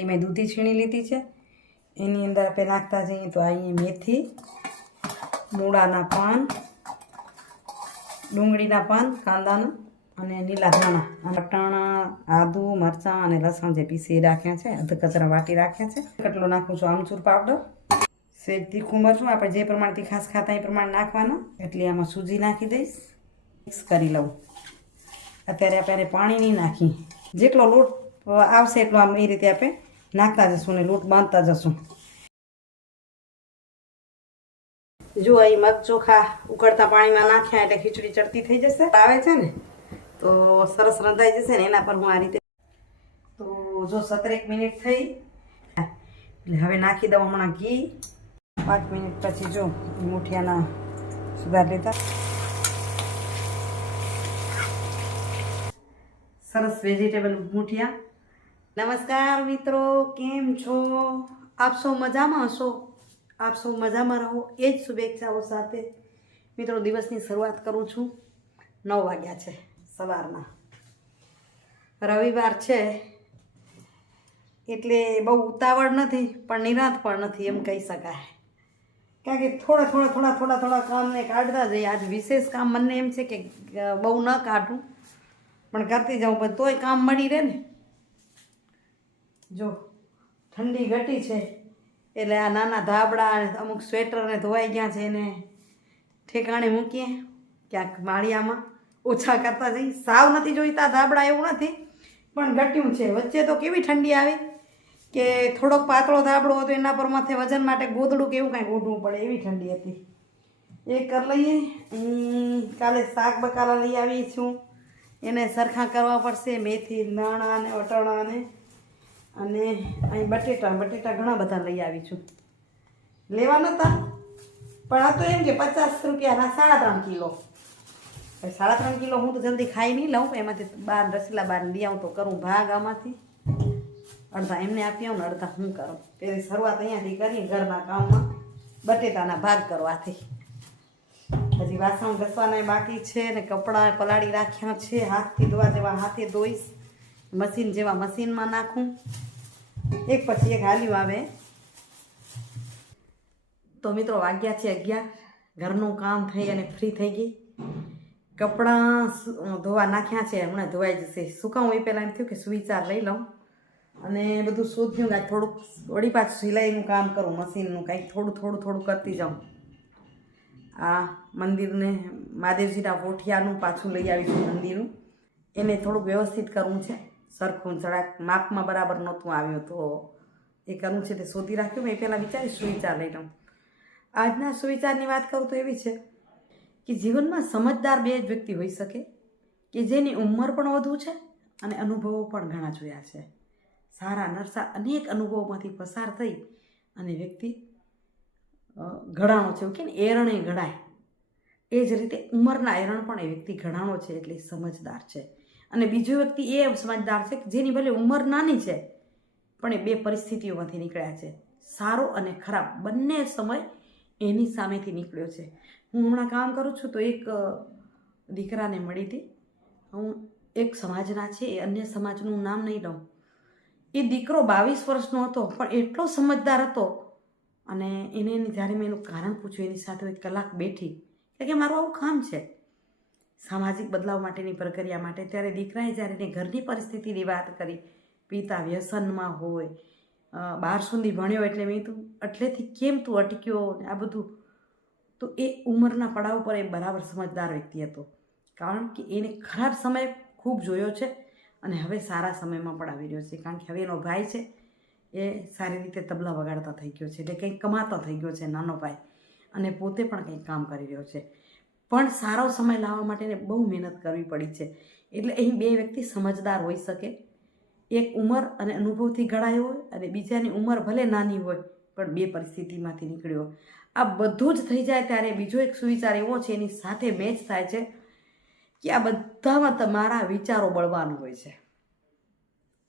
એટલી મેં દૂધી છીણી લીધી છે। એની અંદર આપણે નાખતા જઈએ તો અહીંયા મેથી, મૂળાના પાન, ડુંગળીના પાન, કાંદાના અને લીલા ધાણા, વટાણા, આદુ, મરચાં અને લસણ જે પીસી રાખ્યા છે, અધ કચરા વાટી રાખ્યા છે। કેટલો નાખું છું આમચૂર પાવડર, સેજ તીખું મરચું, આપણે જે પ્રમાણે તીખાશ ખાતા એ પ્રમાણે નાખવાનું। એટલે આમાં સૂજી નાખી દઈશ, મિક્સ કરી લઉં। અત્યારે આપણે પાણી નહીં નાખી, જેટલો લોટ આવશે એટલો આમ એ રીતે આપણે નાખતા જશું ને લોટ બાંધતા જશું। જો અહીં મગ ચોખા ઉકળતા પાણીમાં નાખ્યા એટલે ખીચડી ચડતી થઈ જશે, આવે છે ને તો સરસ રંધાઈ જશે ને એના પર હું આ રીતે તો જો 17 મિનિટ થઈ એટલે હવે નાખી દઉં હમણાં ઘી। 5 મિનિટ પછી જો મુઠિયાના સુધાર લીધા, સરસ વેજીટેબલ મુઠિયા। નમસ્કાર મિત્રો, કેમ છો? આપ સૌ મજામાં હશો? આપ સૌ મજામાં રહો એ જ શુભેચ્છાઓ સાથે મિત્રો દિવસની શરૂઆત કરું છું। 9 વાગ્યા છે સવારના, રવિવાર છે એટલે બહુ ઉતાવળ નથી પણ નિરાંત પણ નથી એમ કહી શકાય, કારણ કે થોડા કામને કાઢતા જઈએ। આજ વિશેષ કામ મને એમ છે કે બહુ ન કાઢું પણ કરતી જાઉં, પણ તોય કામ મળી રહે ને। જો ઠંડી ઘટી છે એટલે આ નાના ધાબળા અમુક સ્વેટરને ધોવાઈ ગયા છે એને ઠેકાણે મૂકીએ ક્યાંક માળિયામાં, ઓછા કરતા જઈએ। સાવ નથી જોઈતા ધાબળા એવું નથી પણ ઘટ્યું છે। વચ્ચે તો કેવી ઠંડી આવી કે થોડોક પાતળો ધાબળો હતો એના પર માથે વજન માટે ગોદડું કે એવું કાંઈક ઓઢવું પડે એવી ઠંડી હતી। એ કરી લઈએ। કાલે શાક બકાલા લઈ આવી છું, એને સરખા કરવા પડશે, મેથી, દાણા અને વટાણાને, અને અહીં બટેટા ઘણા બધા લઈ આવી છું। લેવા નહોતા પણ આ તો એમ કે 50 રૂપિયાના 3.5 કિલો, 3.5 કિલો હું તો જલ્દી ખાઈ નહીં લઉં, એમાંથી રસીલા બાર લઈ આવું તો કરું ભાગ, આમાંથી અડધા એમને આપી આવું ને અડધા હું કરું। પેલી શરૂઆત અહીંયાથી કરી ઘરના કામમાં, બટેટાના ભાગ કરવાથી। હજી વાસણ ઘસવાના બાકી છે ને કપડાં પલાળી રાખ્યા છે, હાથથી ધોવા જેવા હાથે ધોઈશ, મશીન જેવા મશીનમાં નાખું, એક પછી એક હાલ્યું આવે। તો મિત્રો વાગ્યા છે 11, ઘરનું કામ થઈ અને ફ્રી થઈ ગઈ। કપડાં ધોવા નાખ્યા છે, હમણાં ધોવાઈ જશે। સુકાવું એ પહેલાં એમ થયું કે સુવિચાર લઈ લઉં અને બધું શોધ્યું કાંઈક થોડુંક વળી પાછું સિલાઈનું કામ કરું, મશીનનું કાંઈક થોડું કરતી જાઉં। આ મંદિરને મહાદેવજીના પોઠિયાનું પાછું લઈ આવીશું મંદિરનું, એને થોડુંક વ્યવસ્થિત કરવું છે, સરખું જરાક માપમાં બરાબર નહોતું આવ્યું તો એ કરવું છે તે શોધી રાખ્યું। મેં પહેલાં વિચારી સુવિચાર લઈ લઉં। આજના સુવિચારની વાત કરું તો એવી છે કે જીવનમાં સમજદાર બે જ વ્યક્તિ હોઈ શકે કે જેની ઉંમર પણ વધુ છે અને અનુભવો પણ ઘણા જોયા છે। સારા નરસા અનેક અનુભવોમાંથી પસાર થઈ અને વ્યક્તિ ઘડાણો છે, એવું કે ને એરણે ઘડાય, એ જ રીતે ઉંમરના એરણ પણ એ વ્યક્તિ ઘડાણો છે એટલે સમજદાર છે। અને બીજો વ્યક્તિ એ સમજદાર છે કે જેની ભલે ઉંમર નાની છે પણ એ બે પરિસ્થિતિઓમાંથી નીકળ્યા છે, સારો અને ખરાબ બંને સમય એની સામેથી નીકળ્યો છે। હું હમણાં કામ કરું છું તો એક દીકરાને મળી હતી, હું એક સમાજના છે, એ અન્ય સમાજનું નામ નહીં લઉં, એ દીકરો 22 વર્ષનો હતો પણ એટલો સમજદાર હતો અને એને જ્યારે મેં એનું કારણ પૂછ્યું એની સાથે એક કલાક બેઠી કે મારું આવું કામ છે સામાજિક બદલાવ માટેની પ્રક્રિયા માટે, ત્યારે દીકરાએ જ્યારે એને ઘરની પરિસ્થિતિની વાત કરી, પિતા વ્યસનમાં હોય, 12 સુધી ભણ્યો એટલે મેં તું એટલેથી કેમ તું અટક્યો ને આ બધું, તો એ ઉંમરના પડાવ પર એ બરાબર સમજદાર વ્યક્તિ હતો, કારણ કે એને ખરાબ સમય ખૂબ જોયો છે અને હવે સારા સમયમાં પણ આવી રહ્યો છે, કારણ કે હવે એનો ભાઈ છે એ સારી રીતે તબલા વગાડતા થઈ ગયો છે, એટલે કંઈક કમાતો થઈ ગયો છે નાનો ભાઈ, અને પોતે પણ કંઈક કામ કરી રહ્યો છે, પણ સારો સમય લાવવા માટે બહુ મહેનત કરવી પડી છે। એટલે અહીં બે વ્યક્તિ સમજદાર હોઈ શકે, એક ઉંમર અને અનુભવથી ઘડાયો હોય અને બીજાની ઉંમર ભલે નાની હોય પણ બે પરિસ્થિતિમાંથી નીકળ્યો। આ બધું જ થઈ જાય ત્યારે બીજો એક સુવિચાર એવો છે એની સાથે મેચ થાય છે કે આ બધામાં તમારા વિચારો બળવાન હોય છે।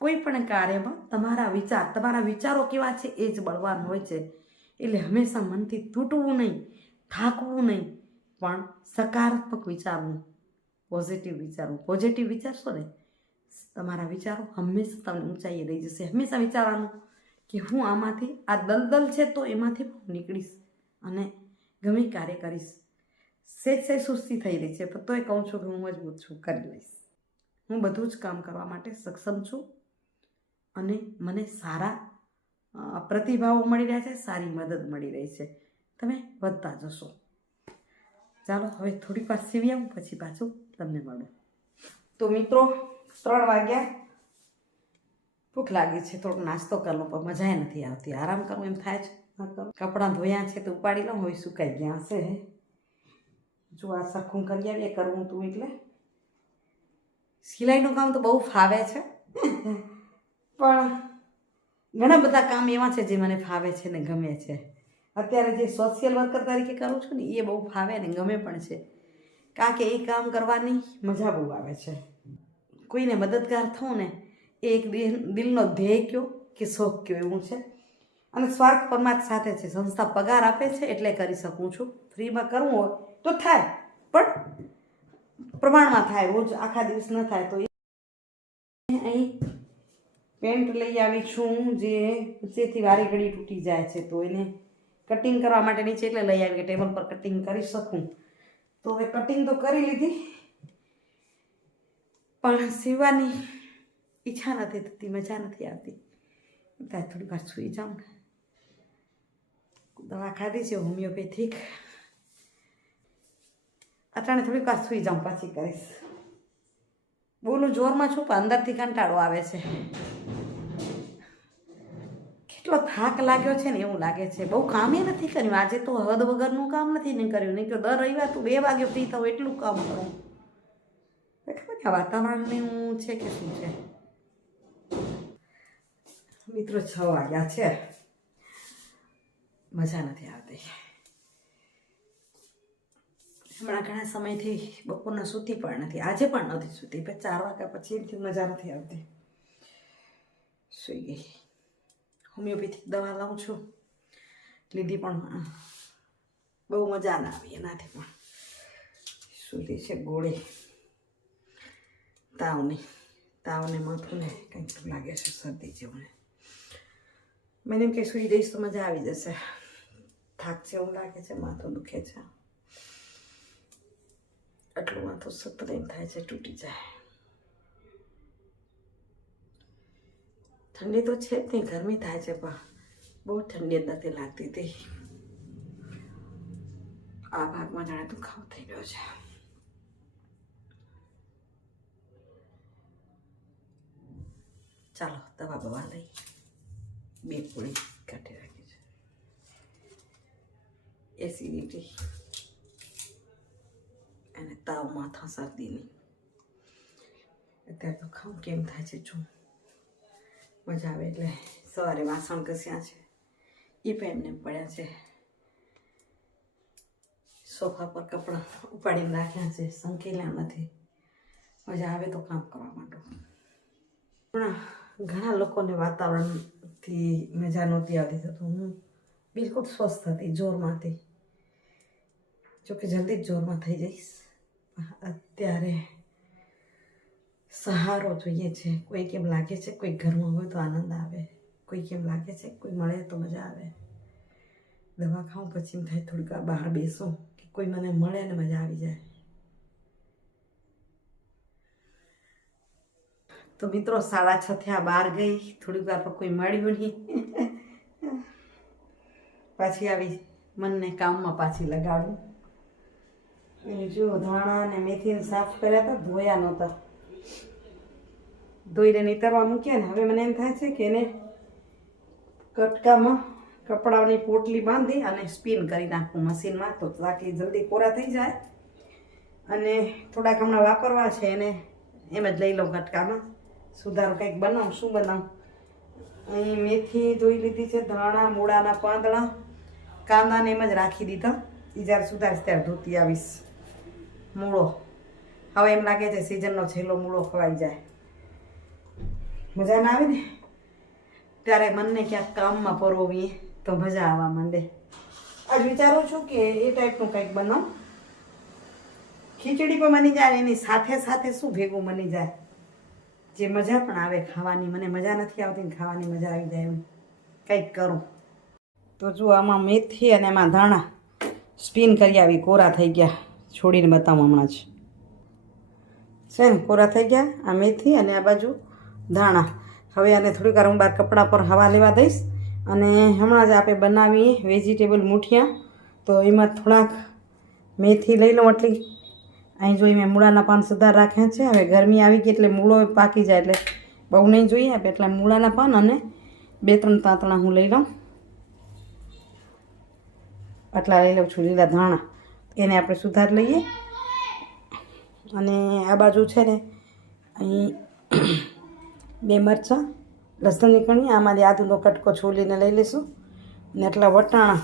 કોઈ પણ કાર્યમાં તમારા વિચારો કેવા છે એ જ બળવાન હોય છે। એટલે હંમેશા મનથી તૂટવું નહીં, થાકવું નહીં, પણ સકારાત્મક વિચારવું, પોઝિટિવ વિચારવું। પોઝિટિવ વિચારશો ને તમારા વિચારો હંમેશા તમને ઊંચાઈએ લઈ જશે. હંમેશા વિચારવાનું કે હું આમાંથી આ દલદલ છે તો એમાંથી હું નીકળીશ અને ગમે કાર્ય કરીશ. સહેજ સુસ્તી થઈ રહી છે પણ તોય કહું છું કે હું મજબૂત છું, કરી લઈશ. હું બધું જ કામ કરવા માટે સક્ષમ છું અને મને સારા પ્રતિભાવો મળી રહ્યા છે, સારી મદદ મળી રહી છે. તમે વધતા જશો. ચાલો હવે થોડીક વાર સીવી આવું, પછી પાછું તમને મળું. તો મિત્રો 3 વાગ્યા, ભૂખ લાગી છે, થોડોક નાસ્તો કરી લો પણ મજા નથી આવતી. આરામ કરવું એમ થાય છે. કપડાં ધોયા છે તો ઉપાડી લઉં, હવે સુકાઈ ગયા હશે. જો આ સરખું કરી આવીએ કરવું તું એટલે સિલાઈનું કામ તો બહુ ફાવે છે પણ ઘણા બધા કામ એવા છે જે મને ફાવે છે ને ગમે છે. અત્યારે જે સોશિયલ વર્કર તરીકે કરું છું ને એ બહુ ફાવે ને ગમે પણ છે, કારણ કે એ કામ કરવાની મજા બહુ આવે છે. કોઈને મદદગાર થવું ને એ એક દિલનો ધ્યેય કયો કે શોખ કયો એવું છે. અને સ્વાર્થ પરમાત્મા સાથે છે. સંસ્થા પગાર આપે છે એટલે કરી શકું છું. ફ્રીમાં કરવું હોય તો થાય પણ પ્રમાણમાં થાય, રોજ આખા દિવસ ન થાય. તો અહીં પેન્ટ લઈ આવી છું જે નીચેથી વારે ઘડી તૂટી જાય છે, તો એને કટિંગ કરવા માટે નીચે એટલે લઈ આવી કે ટેબલ પર કટિંગ કરી શકું. તો હવે કટિંગ તો કરી લીધી પણ સીવવાની ઈચ્છા નથી થતી, મજા નથી આવતી. ત્યાં થોડી વાર સૂઈ જાઉં. દવા ખાધી છે હોમિયોપેથિક, અટાણે થોડીક વાર સૂઈ જાઉં પછી કરીશ. બોલું જોરમાં છું પણ અંદરથી કંટાળો આવે છે. કેટલો થાક લાગ્યો છે ને એવું લાગે છે. બહુ કામ એ નથી કર્યું આજે તો, હદ વગરનું કામ નથી ને કર્યું. નહીં તો દર રવિવાર તો 2 વાગે ફ્રી થવું એટલું કામ કરું. ખબર ને વાતાવરણનું છે કે શું છે. મિત્રો 6 વાગ્યા છે, મજા નથી આવતી. હમણાં ઘણા સમયથી બપોરના સૂતી પણ નથી, આજે પણ નથી સૂતી. પણ 4 વાગ્યા પછી એમથી મજા નથી આવતી. સૂઈ ગઈ. હોમિયોપેથિક દવા લઉં છું, લીધી પણ બહુ મજા ના આવી એનાથી. પણ સૂતી છે ગોળી તાવને માથું ને કંઈક લાગે છે શરદી જેવું. મને એમ કે સૂઈ દઈશ તો મજા આવી જશે. થાક છે એવું લાગે છે, માથું દુખે છે. આટલું માથું સતત એમ થાય છે તૂટી જાય. ઠંડી તો છે જ નહીં, ગરમી થાય છે પણ બહુ ઠંડી નથી લાગતી હતી. આ ભાગમાં જાણે દુખાવો થઈ ગયો છે. ચાલો દવા બવા લઈ. 2 ગોળી કાઢી રાખી છે. એસિડિટી અને તાવ, માથા શરદીની. અત્યારે તો ખાઉં કેમ થાય છે જો મજા આવે એટલે. સવારે વાસણ ઘસ્યા છે એ પણ એમને પડ્યા છે. સોફા પર કપડાં ઉપાડીને રાખ્યા છે, સંકેલ્યા નથી. મજા આવે તો કામ કરવા માંડું. ઘણા લોકોને વાતાવરણથી મજા નહોતી આવતી, તો હું બિલકુલ સ્વસ્થ હતી જોરમાંથી. જોકે જલ્દી જ જોરમાં થઈ જઈશ. અત્યારે સહારો જોઈએ છે. કોઈ કેમ લાગે છે કોઈ ઘરમાં હોય તો આનંદ આવે, કોઈ કેમ લાગે છે કોઈ મળે તો મજા આવે. દવા ખાઉં પછી એમ થાય થોડીક વાર બહાર બેસું કે કોઈ મને મળે ને મજા આવી જાય. તો મિત્રો 6:30 થયા, બહાર ગઈ, થોડીક વાર પર કોઈ મળ્યું નહીં. પાછી આવી મનને કામમાં પાછી લગાડું. જો ધાણા ને મેથીને સાફ કર્યા હતા, ધોયા નહોતા. ધોઈને નીતરવા મૂક્યા ને હવે મને એમ થાય છે કે એને કટકામાં કપડાની પોટલી બાંધી અને સ્પિન કરી નાખું મશીનમાં, તો તાકી જલ્દી કોરા થઈ જાય. અને થોડાક હમણાં વાપરવા છે એને એમ જ લઈ લઉં કટકામાં. સુધારો કંઈક બનાવું. શું બનાવું? અહીં મેથી ધોઈ લીધી છે, ધાણા, મૂળાના પાંદડા, કાંદાને એમ જ રાખી દીધા. એ જ્યારે સુધારીશ ત્યારે ધોતી આવીશ. મૂળો હવે એમ લાગે છે સિઝનનો છેલ્લો મૂળો ખવાઈ જાય. મજા ના આવે ને ત્યારે મનને ક્યાંક કામમાં પરોવીએ તો મજા આવવા માંડે. આજ વિચારું છું કે એ ટાઈપનું કંઈક બનાવું. ખીચડી પણ બની જાય, એની સાથે સાથે શું ભેગું બની જાય જે મજા પણ આવે ખાવાની, મને મજા નથી આવતી ને ખાવાની મજા આવી જાય એમ કંઈક કરું. તો જો આમાં મેથી અને એમાં ધાણા સ્પિન કરી આવી, કોરા થઈ ગયા. છોડીને બતાવું હમણાં જ છે ને, કોરા થઈ ગયા આ મેથી અને આ બાજુ ધાણા. હવે આને થોડીક વાર હું બહાર કપડા પર હવા લેવા દઈશ અને હમણાં જ આપણે બનાવીએ વેજીટેબલ મૂઠિયા. તો એમાં થોડાક મેથી લઈ લઉં એટલી. અહીં જોઈ મેં મૂળાના પાન સુધાર રાખ્યા છે. હવે ગરમી આવી ગઈ એટલે મૂળો પાકી જાય એટલે બહુ નહીં જોઈએ આપણે, એટલે મૂળાના પાન અને 2-3 તાંતણા હું લઈ લઉં. આટલા લઈ લઉં છું લીલા ધાણા, એને આપણે સુધાર લઈએ. અને આ બાજુ છે ને અહીં 2 મરચાં, લસણની કણી, આમાંથી આદુનો કટકો છોલીને લઈ લઈશું. અને એટલા વટાણા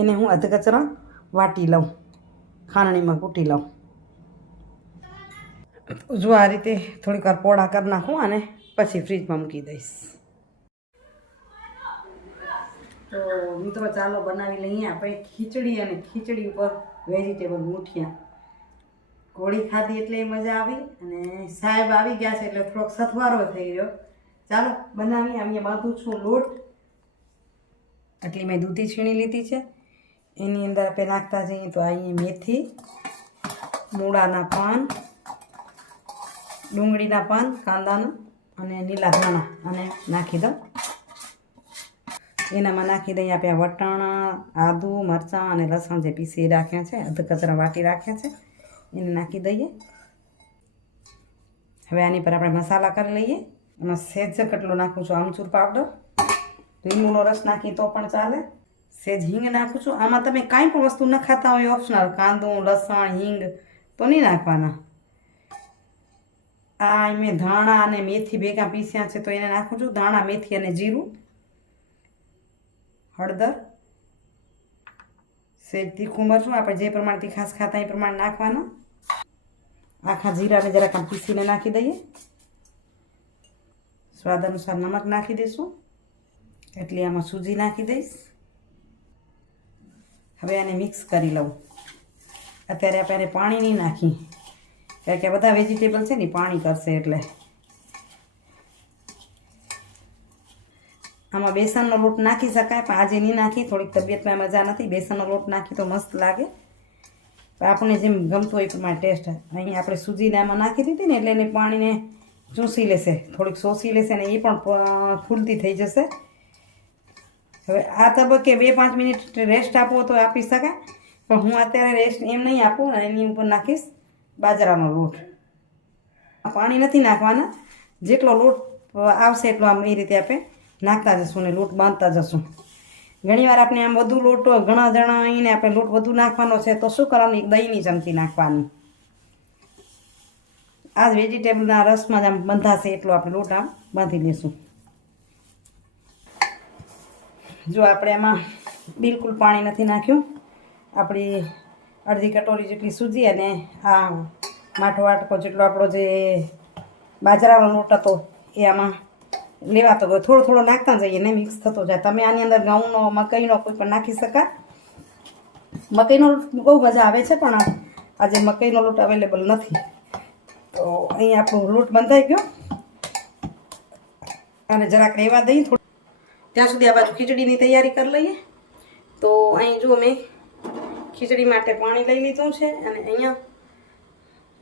એને હું અધકચરા વાટી લઉં, ખાંડણીમાં કૂટી લઉં. જો આ રીતે થોડીક વાર પોળા કરી નાખું અને પછી ફ્રીજમાં મૂકી દઈશ. તો મિત્રો ચાલો બનાવી લઈએ આપણે ખીચડી, અને ખીચડી ઉપર વેજીટેબલ મૂઠિયા. કોળી ખાધી એટલે મજા આવી, અને સાહેબ આવી ગયા છે એટલે થોડોક સથવારો થઈ ગયો. ચાલો બનાવી. અહીંયા બાંધું છું લોટ. આટલી મેં દૂધી છીણી લીધી છે, એની અંદર આપણે નાખતા જઈએ. તો અહીં મેથી, મૂળાના પાન, ડુંગળીના પાન, કાંદાના અને લીલા ધાણા અને નાખી દઉં. એનામાં નાખી દઈએ આપણે વટાણા, આદુ, મરચાં અને લસણ જે પીસી રાખ્યા છે, અધકચરા વાટી રાખ્યા છે, એને નાખી દઈએ. હવે આની પર આપણે મસાલા કરી લઈએ. એમાં સહેજ કેટલો નાખું છું આમચૂર પાવડર, લીંબુનો રસ નાખી તો પણ ચાલે. સહેજ હિંગ નાખું છું. આમાં તમે કાંઈ પણ વસ્તુ ન ખાતા હોય ઓપ્શનલ, કાંદું, લસણ, હિંગ તો નહીં નાખવાના. આ મેં ધાણા અને મેથી ભેગા પીસ્યા છે તો એને નાખું છું. ધાણા, મેથી અને જીરું, હળદર, સહેજ તીખું મરચું, આપણે જે પ્રમાણે તીખાશ ખાતા એ પ્રમાણે નાખવાના. આખા જીરાને જરાક પીસીને નાખી દઈએ. સ્વાદ અનુસાર નમક નાખી દઈશું. એટલે આમાં સૂજી નાખી દઈશ. હવે આને મિક્સ કરી લઉં. અત્યારે આપણે પાણી નહીં નાખી, કારણ કે બધા વેજીટેબલ છે ને પાણી કરશે. એટલે આમાં બેસનનો લોટ નાખી શકાય, પણ આજે નહીં નાખી, થોડીક તબિયતમાં મજા નથી. બેસનનો લોટ નાખી તો મસ્ત લાગે, આપણને જેમ ગમતું હોય એ પ્રમાણે ટેસ્ટ. અહીં આપણે સૂજીને આમાં નાખી દીધી ને એટલે એને પાણીને ચૂસી લેશે, થોડીક શોષી લેશે ને એ પણ ફૂલતી થઈ જશે. હવે આ તબક્કે 2-5 મિનિટ રેસ્ટ આપવો તો આપી શકાય, પણ હું અત્યારે રેસ્ટ એમ નહીં આપું. અને એની ઉપર નાખીશ બાજરાનો લોટ. પાણી નથી નાખવાના, જેટલો લોટ આવશે એટલો આમ એ રીતે આપણે નાખતા જશું ને લોટ બાંધતા જશું. ઘણીવાર આપણે આમ વધુ લોટ, ઘણા જણા આવીને આપણે લોટ વધુ નાખવાનો છે તો શું કરવાનું, એક દહીંની ચમચી નાખવાની. આ જ વેજીટેબલના રસમાં જ આમ બંધાશે એટલો આપણે લોટ આમ બાંધી લઈશું. જો આપણે એમાં બિલકુલ પાણી નથી નાખ્યું. આપણી અડધી કટોરી જેટલી સૂજી અને આ માઠો વાટકો જેટલો આપણો જે બાજરાનો લોટ હતો એ આમાં લેવાતો ગયો. થોડો થોડો નાખતા જઈએ ને મિક્સ થતો જાય. તમે આની અંદર ઘઉંનો, મકાઈનો કોઈ પણ નાખી શકાય. મકાઈનો લોટ બહુ મજા આવે છે, પણ આજે મકાઈનો લોટ અવેલેબલ નથી. તો અહીં આપણો લોટ બંધાઈ ગયો અને જરાક રહેવા દઈએ થોડું. ત્યાં સુધી આ બાજુ ખીચડીની તૈયારી કરી લઈએ. તો અહીં જો મેં ખીચડી માટે પાણી લઈ લીધું છે, અને અહીંયા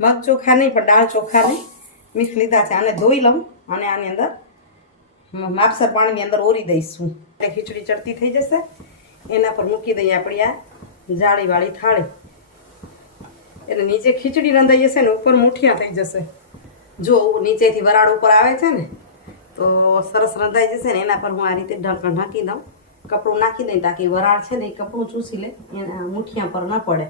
મગ ચોખા નહીં પણ દાળ ચોખાને મિક્સ લીધા છે. આને ધોઈ લઉં અને આની અંદર માપસર પાણીની અંદર ઓરી દઈશું એટલે ખીચડી ચડતી થઈ જશે. એના પર મૂકી દઈએ આપણી આ જાળીવાળી થાળી. એટલે નીચે ખીચડી રંધાઈ જશે ને ઉપર મૂઠિયા થઈ જશે. જો નીચેથી વરાળ ઉપર આવે છે ને તો સરસ રંધાઈ જશે ને. એના પર હું આ રીતે ઢાંકણ ઢાંકી દઉં, કપડું નાખી દઈએ તાકી વરાળ છે ને એ કપડું ચૂસી લે, એના મૂઠિયા પર ન પડે.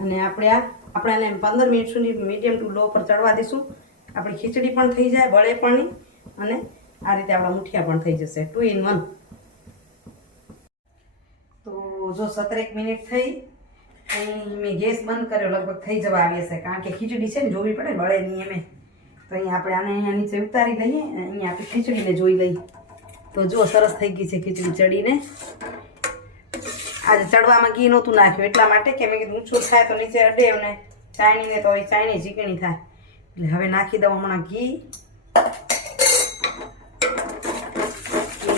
અને આપણે એને 15 મિનિટ સુધી મીડિયમ ટુ લો પર ચડવા દઈશું. આપણી ખીચડી પણ થઈ જાય, બળે પણ નહીં, અને આ રીતે આપણા મૂઠિયા પણ થઈ જશે. 2 in 1. તો જો 17 મિનિટ થઈ, અહીં મેં ગેસ બંધ કર્યો, લગભગ થઈ જવા આવી હશે, કારણ કે ખીચડી છે ને જોવી પડે, બળે નહીં એમે. તો અહીં આપણે આને અહીંયા નીચે ઉતારી લઈએ, અહીંયા આપણે ખીચડીને જોઈ લઈએ. તો જો સરસ થઈ ગઈ છે ખીચડી ચડીને. આજે ચડવામાં ઘી નહોતું નાખ્યું એટલા માટે કે મેં કીધું ઊંચું થાય તો નીચે અડે, અને ચાયણીને તો ચાયણી ચીકણી થાય. એટલે હવે નાખી દઉં હમણાં ઘી.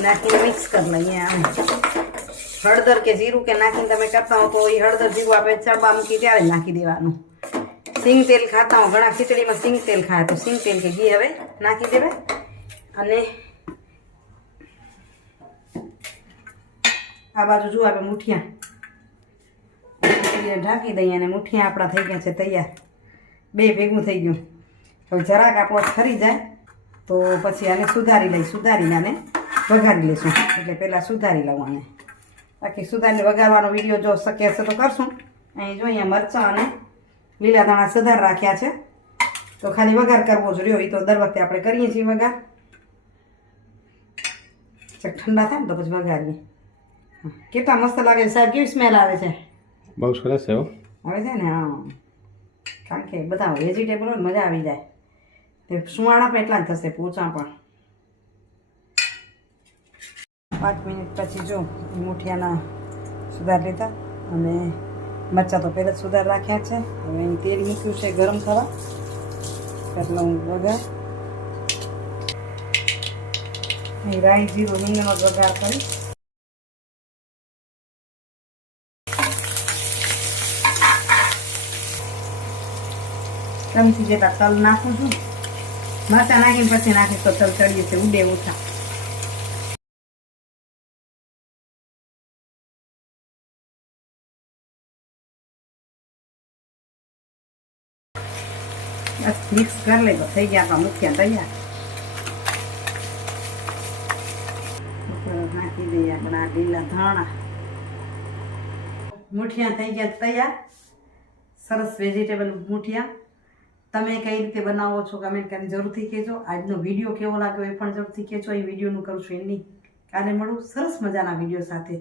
નાખીને મિક્સ કરી લઈએ. આમ હળદર કે જીરું કે નાખીને તમે કરતા હો તો એ હળદર જીરું આપણે ચડવા મૂકી ત્યારે નાખી દેવાનું. સિંગ તેલ ખાતા હો, ઘણા ખીચડીમાં સિંગ તેલ ખાય તો સિંગ તેલ કે ઘી હવે નાખી દેવાય. અને આ બાજુ જુઓ આપણે મુઠિયા ઢાંકી દઈએ અને મુઠિયા આપણા થઈ ગયા છે તૈયાર. બે ભેગું થઈ ગયું. હવે જરાક આપણો ઠરી જાય તો પછી આને સુધારીને આને વઘારી લઈશું. એટલે પહેલાં સુધારી લઉં આને. બાકી સુધારીને વઘારવાનો વિડીયો જો શક્ય હશે તો કરશું. અહીં જો અહીંયા મરચાં અને લીલા ધાણા સુધાર રાખ્યા છે તો ખાલી વઘાર કરવો જ રહ્યો. એ તો દર વખતે આપણે કરીએ છીએ વઘાર. ઠંડા થાય ને તો પછી વઘારીએ. કેટલા મસ્ત લાગે છે સાહેબ, કેવી સ્મેલ આવે છે? બહુ સરસ છે. આવે છે ને? હા, કારણ કે બધા વેજીટેબલ હોય મજા આવી જાય. તે સુવાળા પણ એટલા જ થશે, પોચા પણ. 5 મિનિટ પછી જો મુઠિયાના સુધાર લીધા અને મરચાં તો પહેલાં જ સુધાર રાખ્યા છે. હવે અહીં તેલ મૂક્યું છે ગરમ થવા. એટલે હું વઘાર અહીં રાઈ જીરું રીંગણનો જ વઘાર કરી. ચમચી જેટલા તલ નાખું છું. મરચાં નાખીને પછી નાખીશ તો તલ ચડીએ છે, ઉડે ઓછા. બસ મિક્સ કરી લઈ તો થઈ ગયા આપણા મુઠિયા તૈયાર. નાખી દઈએ આપણા લીલા ધાણા. મુઠિયા થઈ ગયા તૈયાર. સરસ વેજીટેબલ મુઠિયા. તમે કઈ રીતે બનાવો છો કમેન્ટ કરીને જરૂરથી કહેજો. આજનો વિડીયો કેવો લાગ્યો એ પણ જરૂરથી કહેજો. એ વિડીયોનું કરું છું એન્ડિંગ. કાલે મળું સરસ મજાના વિડીયો સાથે.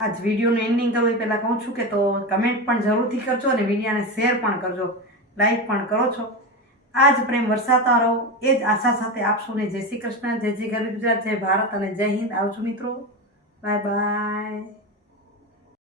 આજ વિડીયોનું એન્ડિંગ કરવું એ પહેલાં કહું છું કે તો કમેન્ટ પણ જરૂરથી કરજો અને વિડીયોને શેર પણ કરજો, લાઈક પણ કરો છો. આ જ પ્રેમ વરસાવતા રહો એ જ આશા સાથે આપશોને. જય શ્રી કૃષ્ણ, જય જય ગરવી ગુજરાત, જય ભારત અને જય હિન્દ. આવજો મિત્રો, બાય બાય.